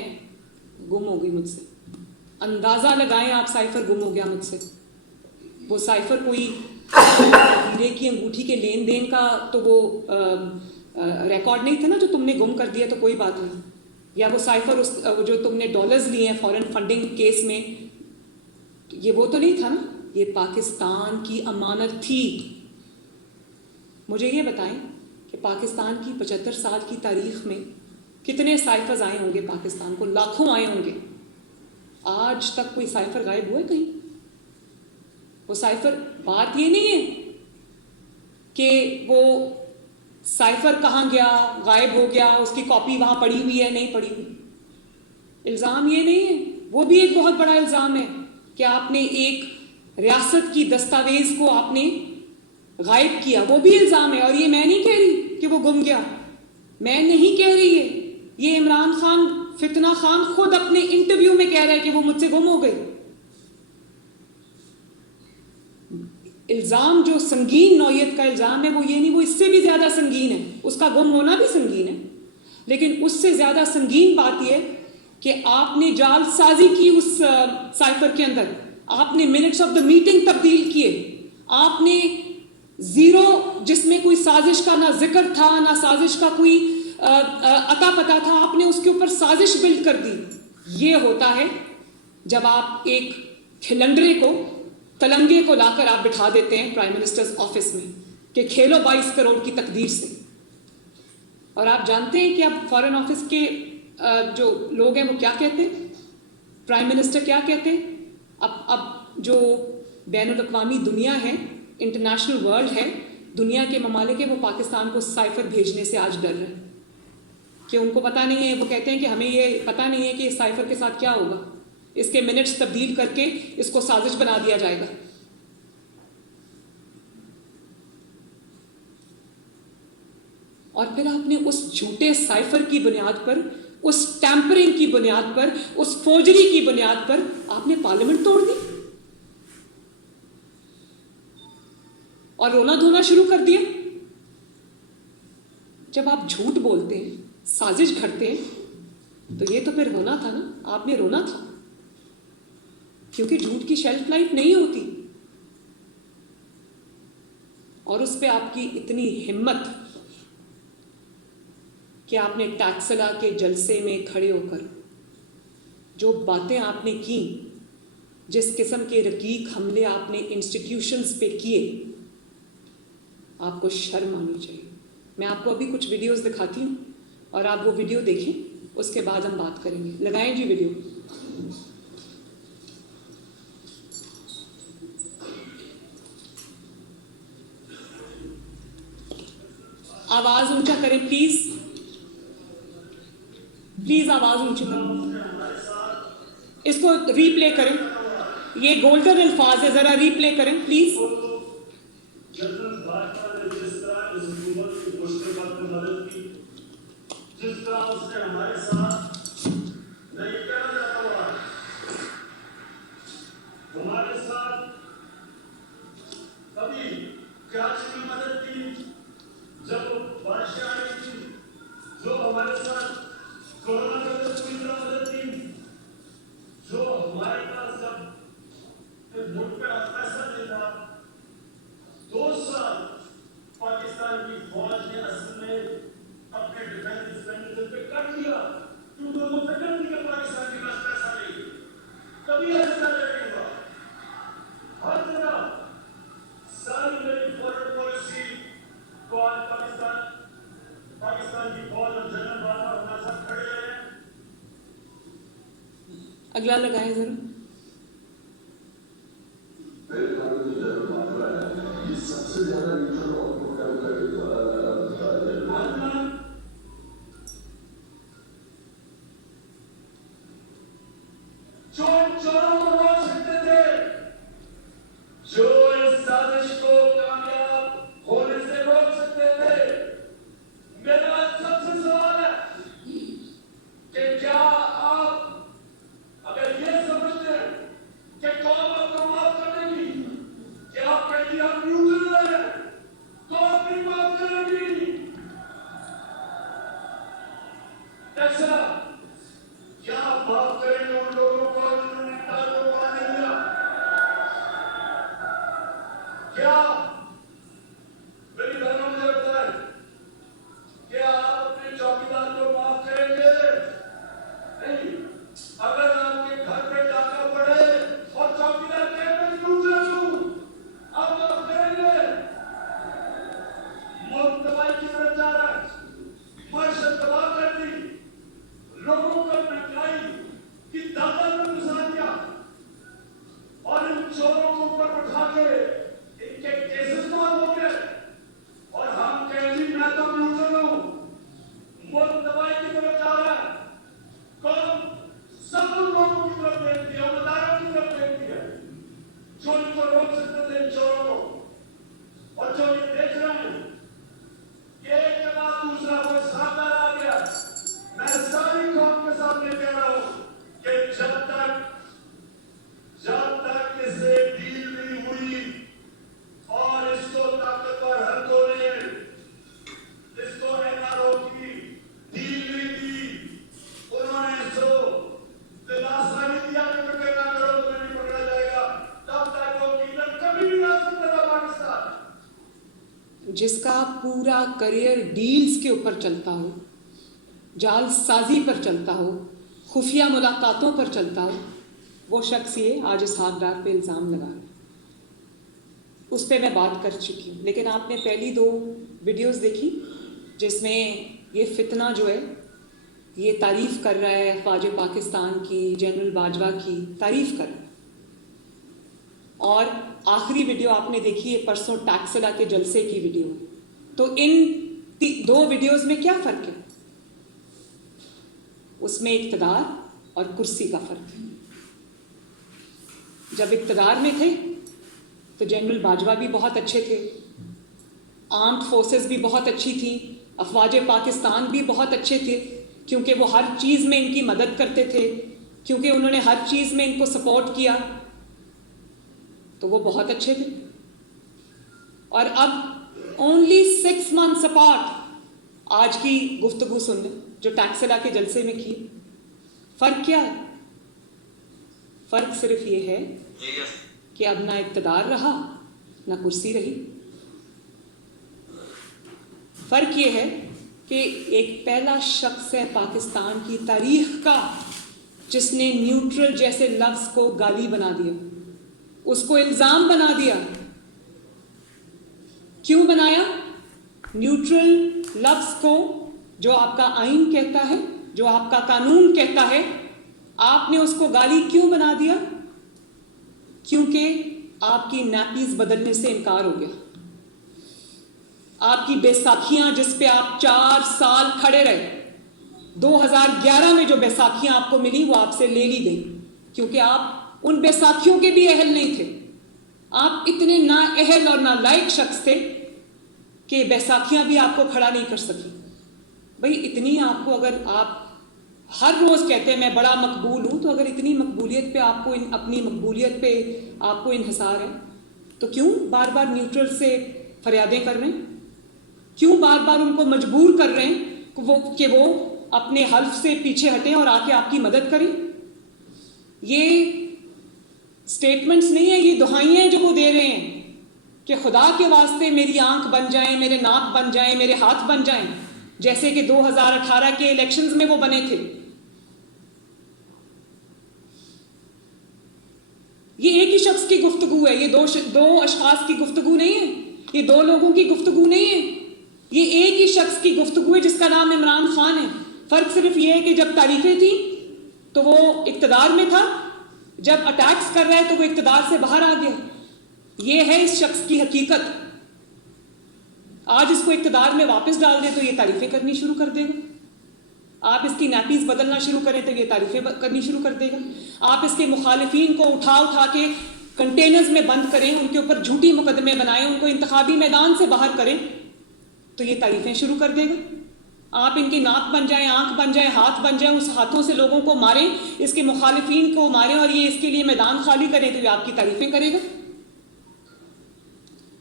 گم ہو گئی مجھ سے، اندازہ لگائیں آپ، سائفر گم ہو گیا مجھ سے، وہ سائفر کوئی ہیرے کی انگوٹھی کے لین دین کا تو وہ ریکارڈ نہیں تھا نا جو تم نے گم کر دیا تو کوئی بات نہیں، یا وہ سائفر جو تم نے ڈالرز لیے ہیں فارن فنڈنگ کیس میں، یہ وہ تو نہیں تھا نا، یہ پاکستان کی امانت تھی۔ مجھے یہ بتائیں کہ پاکستان کی 75 سال کی تاریخ میں کتنے سائفرز آئے ہوں گے پاکستان کو، لاکھوں آئے ہوں گے، آج تک کوئی سائفر غائب ہوا ہے کہیں؟ وہ سائفر، بات یہ نہیں ہے کہ وہ سائفر کہاں گیا، غائب ہو گیا، اس کی کاپی وہاں پڑی ہوئی ہے نہیں پڑی ہوئی، الزام یہ نہیں ہے، وہ بھی ایک بہت بڑا الزام ہے کہ آپ نے ایک ریاست کی دستاویز کو آپ نے غائب کیا، وہ بھی الزام ہے، اور یہ میں نہیں کہہ رہی کہ وہ گم گیا، میں نہیں کہہ رہی ہے، یہ عمران خان فتنہ خان خود اپنے انٹرویو میں کہہ رہا ہے کہ وہ مجھ سے گم ہو گئی۔ الزام جو سنگین نوعیت کا الزام ہے وہ یہ نہیں، وہ اس سے بھی زیادہ سنگین ہے، اس کا گم ہونا بھی سنگین ہے، لیکن اس سے زیادہ سنگین بات یہ کہ آپ نے جال سازی کی اس سائفر کے اندر، آپ نے منٹس آف دا میٹنگ تبدیل کیے، آپ نے زیرو جس میں کوئی سازش کا نہ ذکر تھا نہ سازش کا کوئی عطا پتہ تھا، آپ نے اس کے اوپر سازش بلڈ کر دی۔ یہ ہوتا ہے جب آپ ایک کھلنڈرے کو، تلنگے کو لا کر آپ بٹھا دیتے ہیں پرائم منسٹرز آفس میں کہ کھیلو 22 کروڑ کی تقدیر سے، اور آپ جانتے ہیں کہ اب فارن آفس کے جو لوگ ہیں وہ کیا کہتے ہیں، پرائم منسٹر کیا کہتے ہیں، اب جو بین الاقوامی دنیا ہے، انٹرنیشنل ورلڈ ہے، دنیا کے ممالک ہیں، وہ پاکستان کو سائفر بھیجنے سے آج ڈر رہے ہیں کہ ان کو پتہ نہیں ہے، وہ کہتے ہیں کہ ہمیں یہ پتہ نہیں ہے کہ اس سائفر کے ساتھ کیا ہوگا، اس کے منٹس تبدیل کر کے اس کو سازش بنا دیا جائے گا۔ اور پھر آپ نے اس جھوٹے سائفر کی بنیاد پر، اس ٹیمپرنگ کی بنیاد پر، اس فوجری کی بنیاد پر آپ نے پارلیمنٹ توڑ دی اور رونا دھونا شروع کر دیا۔ جب آپ جھوٹ بولتے ہیں، سازش گھڑتے ہیں، تو یہ تو پھر ہونا تھا نا، آپ نے رونا تھا، کیونکہ جھوٹ کی شیلف لائف نہیں ہوتی، اور اس پہ آپ کی اتنی ہمت کہ آپ نے ٹیکسلا کے جلسے میں کھڑے ہو کر جو باتیں آپ نے کی، جس قسم کے رقیق حملے آپ نے انسٹیٹیوشنز پہ کیے، آپ کو شرم آنی چاہیے۔ میں آپ کو ابھی کچھ ویڈیوز دکھاتی ہوں اور آپ وہ ویڈیو دیکھیں، اس کے بعد ہم بات کریں گے۔ لگائیں جی ویڈیو۔ آواز اونچا کریں پلیز، پلیز آواز اونچی کریں، اس کو ری پلے کریں، یہ گولڈن الفاظ ہے، ذرا ری پلے کریں پلیز۔ جس طرح اس نے ہمارے ساتھ نہیں کہنا جاتا ہوا، ہمارے ساتھ کبھی کراچی کی مدد کی جب بارشیں آ رہی تھی، جو ہمارے ساتھ کورونا کے وقت پوری طرح مدد کی، جو ہمارے پاس جب ملک پہ پیسہ نہیں تھا، 2 سال پاکستان کی فوج نے اصل میں اپنے ڈیفینس ایکسپینڈیچر پہ کٹ دیا، کیونکہ ان کو فکر نہیں کہ پاکستان کے پاس پیسہ نہیں، کبھی ایسا نہیں ہوا، ہر جگہ ساری میری فورن پالیسی کو آج پاکستان کی فوج اور جنرل باجوہ ہمارے ساتھ کھڑے رہے ہیں۔ اگلا لگائیں ضرور۔ میرے خیال میں جنرل باجوہ ہے، یہ سب سے زیادہ نیوٹرل اور کو کم کر کے چوروں کو روک سکتے ایسا کیا بات کریں گے ان لوگوں کو جنہوں نے ٹانگوں کو آنے دیا؟ کیا میری بہنوں مجھے بتائیں، کیا آپ اپنے چوکیدار کو معاف کریں گے؟ نہیں۔ اگر آپ کے گھر پہ ڈاکہ پڑے اور چوکیدار کہے میں دوسرے ہوں، آپ معاف کریں گے؟ ملک تباہی کی طرف جا رہا ہے، معاشرت تباہ کر دی، لوگوں کو مہنگائی کی داغ میں گھسا دیا، اور ان چوروں کو اوپر اٹھا کے ان کے کیسز معاف ہو گئے، اور ہم کہیں جی میں تو نیوٹرل ہوں۔ ملک تباہی کی طرف جا رہا ہے، کون؟ سب ان لوگوں کی طرف دیکھتی ہے، عہدیداروں کی طرف دیکھتی ہے جو ان کو روک سکتے تھے، ان چوروں کو، اور جو یہ دیکھ رہے ہیں ایک کے بعد دوسرا وہ سامنے آ گیا۔ میں ساری قوم کے سامنے کہہ رہا ہوں کہ جب تک اس سے ڈیل نہیں ہوئی اور اس کو طاقتور حلقوں نے اس کو NRO کی ڈیل نہیں دی، انہوں نے اس کو دلاسا نہیں دیا کہ فکر نہ کرو تمہیں نہیں پکڑا جائے گا، تب تک وہ کیلر کبھی بھی نہ سکتا تھا پاکستان۔ جس کا پورا کریئر ڈیلز کے اوپر چلتا ہو، جال سازی پر چلتا ہو، خفیہ ملاقاتوں پر چلتا ہو، وہ شخص یہ آج اسحاق ڈار پہ الزام لگا ہے۔ اس پہ میں بات کر چکی ہوں، لیکن آپ نے پہلی 2 ویڈیوز دیکھی جس میں یہ فتنہ جو ہے یہ تعریف کر رہا ہے افواج پاکستان کی، جنرل باجوہ کی تعریف کر رہا ہے، اور آخری ویڈیو آپ نے دیکھی ہے پرسوں ٹیکسلا کے جلسے کی ویڈیو۔ تو ان 2 ویڈیوز میں کیا فرق ہے؟ اس میں اقتدار اور کرسی کا فرق ہے۔ جب اقتدار میں تھے تو جنرل باجوہ بھی بہت اچھے تھے، آرمڈ فورسز بھی بہت اچھی تھیں، افواج پاکستان بھی بہت اچھے تھے، کیونکہ وہ ہر چیز میں ان کی مدد کرتے تھے، کیونکہ انہوں نے ہر چیز میں ان کو سپورٹ کیا، تو وہ بہت اچھے تھے۔ اور اب اونلی 6 months apart آج کی گفتگو سن لیں جو ٹیکسلا کے جلسے میں کی۔ فرق کیا ہے؟ فرق صرف یہ ہے کہ اب نہ اقتدار رہا نہ کرسی رہی۔ فرق یہ ہے کہ ایک پہلا شخص ہے پاکستان کی تاریخ کا جس نے نیوٹرل جیسے لفظ کو گالی بنا دیا، اس کو الزام بنا دیا۔ کیوں بنایا؟ نیوٹرل لفظ کو جو آپ کا آئین کہتا ہے، جو آپ کا قانون کہتا ہے، آپ نے اس کو گالی کیوں بنا دیا؟ کیونکہ آپ کی نیپیز بدلنے سے انکار ہو گیا۔ آپ کی بیساکھیاں جس پہ آپ 4 سال کھڑے رہے، 2011 میں جو بیساکھیاں آپ کو ملی وہ آپ سے لے لی گئی، کیونکہ آپ ان بیساکھیوں کے بھی اہل نہیں تھے۔ آپ اتنے نااہل اور نالائق شخص تھے کہ بیساکھیاں بھی آپ کو کھڑا نہیں کر سکی۔ بھئی اتنی آپ کو، اگر آپ ہر روز کہتے ہیں میں بڑا مقبول ہوں، تو اگر اتنی مقبولیت پہ آپ کو اپنی مقبولیت پہ آپ کو انحصار ہے تو کیوں بار بار نیوٹرل سے فریادیں کر رہے ہیں؟ کیوں بار بار ان کو مجبور کر رہے ہیں کہ وہ اپنے حلف سے پیچھے ہٹیں اور آ کے آپ کی مدد کریں؟ یہ سٹیٹمنٹس نہیں ہیں، یہ دہائیاں ہیں جو وہ دے رہے ہیں کہ خدا کے واسطے میری آنکھ بن جائیں، میرے ناک بن جائیں، میرے ہاتھ بن جائیں، جیسے کہ 2018 کے الیکشنز میں وہ بنے تھے۔ یہ ایک ہی شخص کی گفتگو ہے، یہ دو اشخاص کی گفتگو نہیں ہے، یہ 2 لوگوں کی گفتگو نہیں ہے، یہ ایک ہی شخص کی گفتگو ہے جس کا نام عمران خان ہے۔ فرق صرف یہ ہے کہ جب تعریفیں تھیں تو وہ اقتدار میں تھا، جب اٹیکس کر رہا ہے تو وہ اقتدار سے باہر آ گیا۔ یہ ہے اس شخص کی حقیقت۔ آج اس کو اقتدار میں واپس ڈال دیں تو یہ تعریفیں کرنی شروع کر دے گا، آپ اس کی نیپیز بدلنا شروع کریں تو یہ تعریفیں کرنی شروع کر دے گا، آپ اس کے مخالفین کو اٹھا کے کنٹینرز میں بند کریں، ان کے اوپر جھوٹی مقدمے بنائیں، ان کو انتخابی میدان سے باہر کریں تو یہ تعریفیں شروع کر دے گا۔ آپ ان کی ناک بن جائیں، آنکھ بن جائیں، ہاتھ بن جائیں، اس ہاتھوں سے لوگوں کو ماریں، اس کے مخالفین کو ماریں اور یہ اس کے لیے میدان خالی کریں تو یہ آپ کی تعریفیں کرے گا۔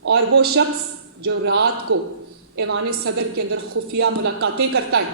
اور وہ شخص جو رات کو ایوان صدر کے اندر خفیہ ملاقاتیں کرتا ہے،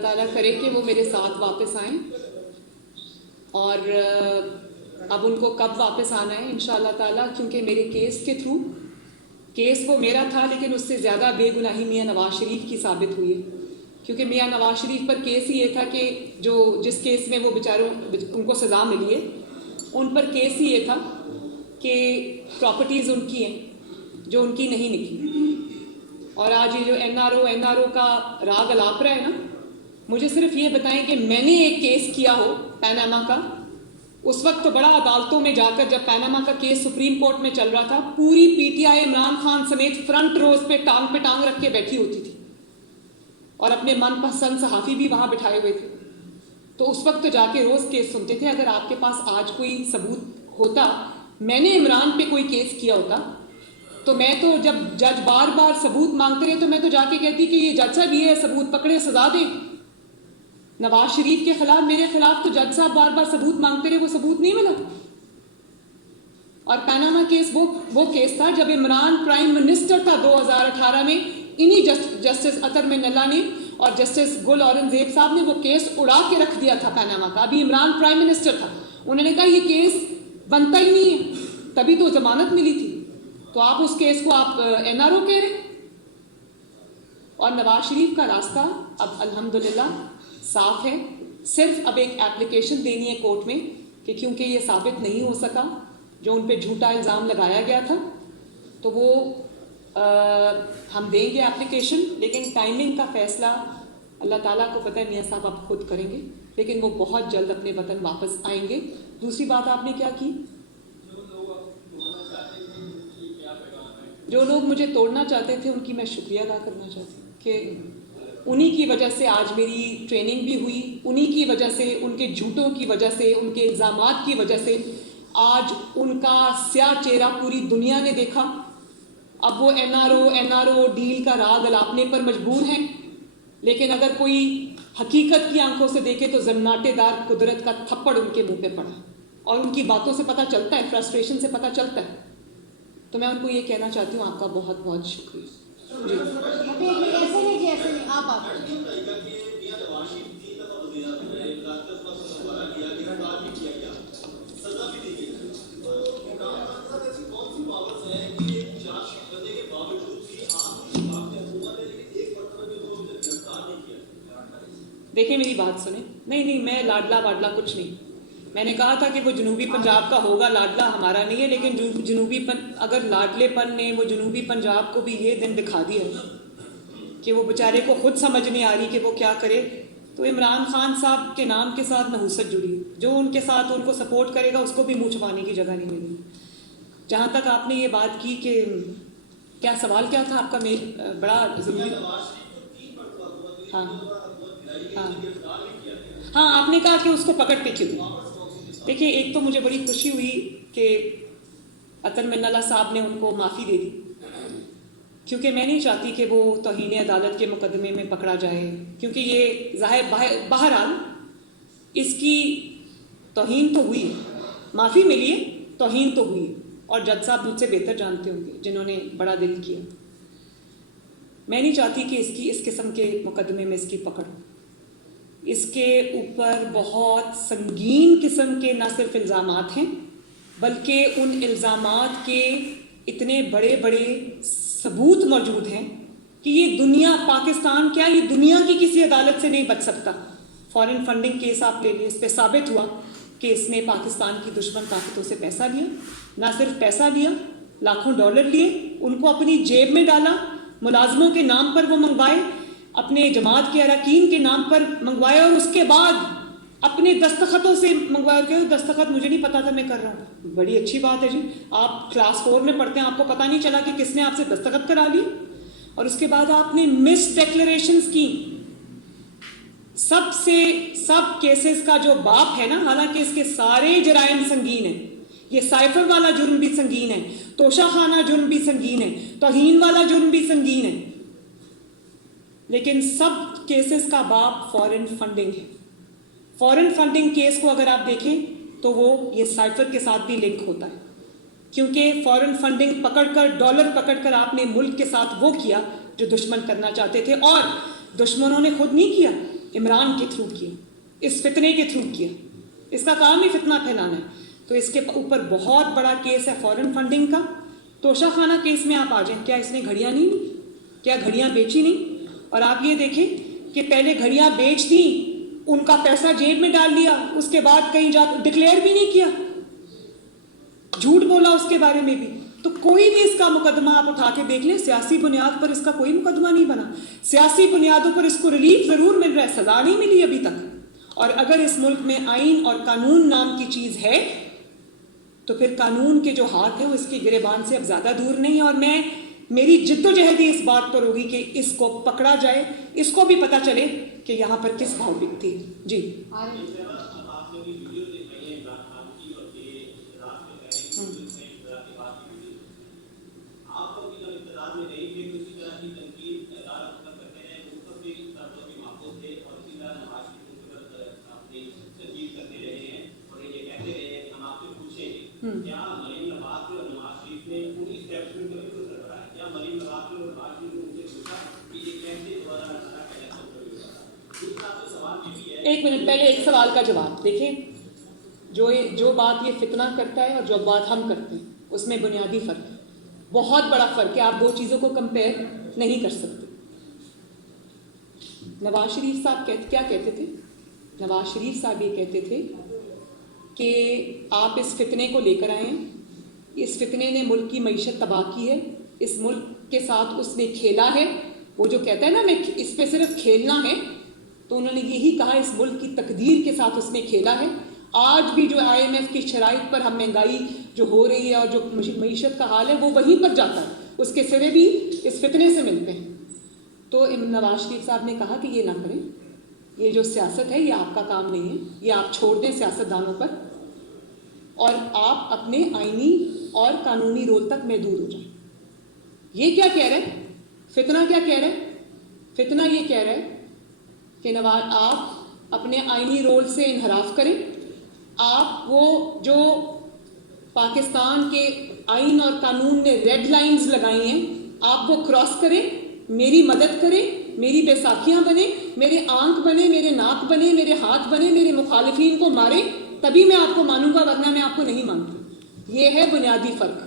اللہ تعالیٰ کرے کہ وہ میرے ساتھ واپس آئیں، اور اب ان کو کب واپس آنا ہے انشاءاللہ تعالیٰ، کیونکہ میرے کیس کے تھرو، کیس وہ میرا تھا لیکن اس سے زیادہ بے گناہی میاں نواز شریف کی ثابت ہوئی ہے، کیونکہ میاں نواز شریف پر کیس ہی یہ تھا کہ جس کیس میں وہ بیچاروں ان کو سزا ملی ہے، ان پر کیس ہی یہ تھا کہ پراپرٹیز ان کی ہیں جو ان کی نہیں نکلی۔ اور آج یہ جو این آر او کا راگ الاپ رہا ہے نا، مجھے صرف یہ بتائیں کہ میں نے ایک کیس کیا ہو پیناما کا، اس وقت تو بڑا عدالتوں میں جا کر جب پیناما کا کیس سپریم کورٹ میں چل رہا تھا، پوری P T I Imran Khan سمیت فرنٹ روز پہ ٹانگ رکھ کے بیٹھی ہوتی تھی، اور اپنے من پسند صحافی بھی وہاں بٹھائے ہوئے تھے، تو اس وقت تو جا کے روز کیس سنتے تھے۔ اگر آپ کے پاس آج کوئی ثبوت ہوتا، میں نے عمران پہ کوئی کیس کیا ہوتا، تو میں تو جب جج بار بار ثبوت مانگتے رہے تو میں تو جا کے کہتی کہ یہ جج صاحب یہ ثبوت پکڑے سزا دیں۔ نواز شریف کے خلاف، میرے خلاف تو جج صاحب بار بار ثبوت مانگتے رہے، وہ ثبوت نہیں ملا۔ اور پیناما کیس وہ کیس تھا جب عمران پرائم منسٹر تھا 2018 میں، انہی جسٹس اطہر من اللہ نے اور جسٹس گل اورنگزیب صاحب نے وہ کیس اڑا کے رکھ دیا تھا پیناما کا۔ ابھی عمران پرائم منسٹر تھا، انہوں نے کہا یہ کیس بنتا ہی نہیں ہے، تبھی تو ضمانت ملی تھی، تو آپ اس کیس کو آپ این آر او کہہ رہے۔ اور نواز شریف کا راستہ اب الحمدللہ صاف ہے، صرف اب ایک اپلیکیشن دینی ہے کورٹ میں کہ کیونکہ یہ ثابت نہیں ہو سکا جو ان پہ جھوٹا الزام لگایا گیا تھا، تو وہ ہم دیں گے اپلیکیشن، لیکن ٹائمنگ کا فیصلہ اللہ تعالیٰ کو پتہ ہے، میاں صاحب اب خود کریں گے، لیکن وہ بہت جلد اپنے وطن واپس آئیں گے۔ دوسری بات آپ نے کیا کی؟ جو لوگ مجھے توڑنا چاہتے تھے ان کی میں شکریہ ادا کرنا چاہتی ہوں کہ انہی کی وجہ سے آج میری ٹریننگ بھی ہوئی، انہی کی وجہ سے، ان کے جھوٹوں کی وجہ سے، ان کے الزامات کی وجہ سے آج ان کا سیاہ چہرہ پوری دنیا نے دیکھا۔ اب وہ این آر او ڈیل کا راگ الاپنے پر مجبور ہیں، لیکن اگر کوئی حقیقت کی آنکھوں سے دیکھے تو زناٹے دار قدرت کا تھپڑ ان کے منہ پہ پڑا، اور ان کی باتوں سے پتہ چلتا ہے، فرسٹریشن سے پتہ چلتا ہے۔ تو میں ان کو یہ کہنا چاہتی ہوں، آپ کا بہت بہت شکریہ۔ جی دیکھیں میری بات سنیں، نہیں میں لاڈلا واڈلا کچھ نہیں، میں نے کہا تھا کہ وہ جنوبی پنجاب کا ہوگا، لاڈلا ہمارا نہیں ہے، لیکن اگر لاڈلے پن نے وہ جنوبی پنجاب کو بھی یہ دن دکھا دیا کہ وہ بیچارے کو خود سمجھ نہیں آ رہی کہ وہ کیا کرے، تو عمران خان صاحب کے نام کے ساتھ نحوست جڑی، جو ان کے ساتھ ان کو سپورٹ کرے گا اس کو بھی منہ چھپانے کی جگہ نہیں ملے گی۔ جہاں تک آپ نے یہ بات کی کہ کیا سوال کیا تھا آپ کا، بڑا ضروری، ہاں آپ نے کہا کہ اس کو پکڑتے کیوں۔ دیکھیے ایک تو مجھے بڑی خوشی ہوئی کہ اطہر من اللہ صاحب نے ان کو معافی دے دی، کیونکہ میں نہیں چاہتی کہ وہ توہین عدالت کے مقدمے میں پکڑا جائے، کیونکہ یہ ظاہر بہرحال اس کی توہین تو ہوئی، معافی ملی ہے، توہین تو ہوئی، اور جج صاحب مجھ سے بہتر جانتے ہوں گے جنہوں نے بڑا دل کیا۔ میں نہیں چاہتی کہ اس قسم کے مقدمے میں اس کی پکڑ ہو۔ اس کے اوپر بہت سنگین قسم کے نہ صرف الزامات ہیں، بلکہ ان الزامات کے اتنے بڑے بڑے ثبوت موجود ہیں کہ یہ دنیا، پاکستان کیا یہ دنیا کی کسی عدالت سے نہیں بچ سکتا۔ فارن فنڈنگ کیس آپ لے لیں، اس پہ ثابت ہوا کہ اس نے پاکستان کی دشمن طاقتوں سے پیسہ لیا، نہ صرف پیسہ لیا، لاکھوں ڈالر لیے، ان کو اپنی جیب میں ڈالا، ملازموں کے نام پر وہ منگوائے، اپنے جماعت کے اراکین کے نام پر منگوایا، اور اس کے بعد اپنے دستخطوں سے منگوایا، کہ دستخط مجھے نہیں پتا تھا میں کر رہا ہوں۔ بڑی اچھی بات ہے جی، آپ کلاس 4 میں پڑھتے ہیں، آپ کو پتہ نہیں چلا کہ کس نے آپ سے دستخط کرا لی، اور اس کے بعد آپ نے مس ڈیکلریشنز کی۔ سب کیسز کا جو باپ ہے نا، حالانکہ اس کے سارے جرائم سنگین ہیں، یہ سائفر والا جرم بھی سنگین ہے، توشہ خانہ جرم بھی سنگین ہے، توہین والا جرم بھی سنگین ہے، لیکن سب کیسز کا باپ فارن فنڈنگ ہے۔ فارن فنڈنگ کیس کو اگر آپ دیکھیں تو وہ یہ سائفر کے ساتھ بھی لنک ہوتا ہے، کیونکہ فارن فنڈنگ پکڑ کر، ڈالر پکڑ کر آپ نے ملک کے ساتھ وہ کیا جو دشمن کرنا چاہتے تھے، اور دشمنوں نے خود نہیں کیا، عمران کے تھرو کیا, اس فتنے کے تھرو کیا. اس کا کام ہی فتنہ پھیلانا ہے. تو اس کے اوپر بہت بڑا کیس ہے فارن فنڈنگ کا. توشہ خانہ کیس میں آپ آ جائیں, کیا اس نے گھڑیاں نہیں لی؟ کیا گھڑیاں بیچی نہیں؟ اور آپ یہ دیکھیں کہ پہلے گھڑیاں بیچ دیں, ان کا پیسہ جیب میں ڈال لیا, اس کے بعد کہیں جا ڈکلیئر بھی نہیں کیا, جھوٹ بولا اس کے بارے میں بھی. تو کوئی بھی اس کا مقدمہ آپ اٹھا کے دیکھ لیں, سیاسی بنیاد پر اس کا کوئی مقدمہ نہیں بنا. سیاسی بنیادوں پر اس کو ریلیف ضرور مل رہا ہے, سزا نہیں ملی ابھی تک. اور اگر اس ملک میں آئین اور قانون نام کی چیز ہے تو پھر قانون کے جو ہاتھ ہیں وہ اس کے گریبان سے اب زیادہ دور نہیں. اور میری جد و جہد اس بات پر ہوگی کہ اس کو پکڑا جائے, اس کو بھی پتہ چلے کہ یہاں پر کس بھاؤ بکتی ہے. جی ایک منٹ پہلے ایک سوال کا جواب دیکھیں. جو بات یہ فتنہ کرتا ہے اور جو بات ہم کرتے ہیں اس میں بنیادی فرق ہے, بہت بڑا فرق ہے. آپ دو چیزوں کو کمپیئر نہیں کر سکتے. نواز شریف صاحب کیا کہتے تھے؟ نواز شریف صاحب یہ کہتے تھے کہ آپ اس فتنے کو لے کر آئے ہیں, اس فتنے نے ملک کی معیشت تباہ کی ہے, اس ملک کے ساتھ اس نے کھیلا ہے. وہ جو کہتا ہے نا میں اس پہ صرف کھیلنا ہے, تو انہوں نے یہی کہا اس ملک کی تقدیر کے ساتھ اس نے کھیلا ہے. آج بھی جو IMF کی شرائط پر ہم مہنگائی جو ہو رہی ہے اور جو معیشت کا حال ہے وہ وہیں پر جاتا ہے, اس کے سرے بھی اس فتنے سے ملتے ہیں. تو نواز شریف صاحب نے کہا کہ یہ نہ کریں, یہ جو سیاست ہے یہ آپ کا کام نہیں ہے, یہ آپ چھوڑ دیں سیاستدانوں پر اور آپ اپنے آئینی اور قانونی رول تک محدود ہو جائیں. یہ کیا کہہ رہے ہیں؟ فتنہ کیا کہہ رہے ہیں؟ فتنہ یہ کہہ رہے ہیں کہ نواز آپ اپنے آئینی رول سے انحراف کریں, آپ وہ جو پاکستان کے آئین اور قانون نے ریڈ لائنز لگائی ہیں آپ وہ کراس کریں, میری مدد کریں, میری بیساکھیاں بنیں, میرے آنکھ بنے, میرے ناک بنے, میرے ہاتھ بنے, میرے مخالفین کو ماریں, تبھی میں آپ کو مانوں گا, ورنہ میں آپ کو نہیں مانتی. یہ ہے بنیادی فرق.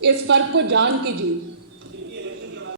اس فرق کو جان کے جی.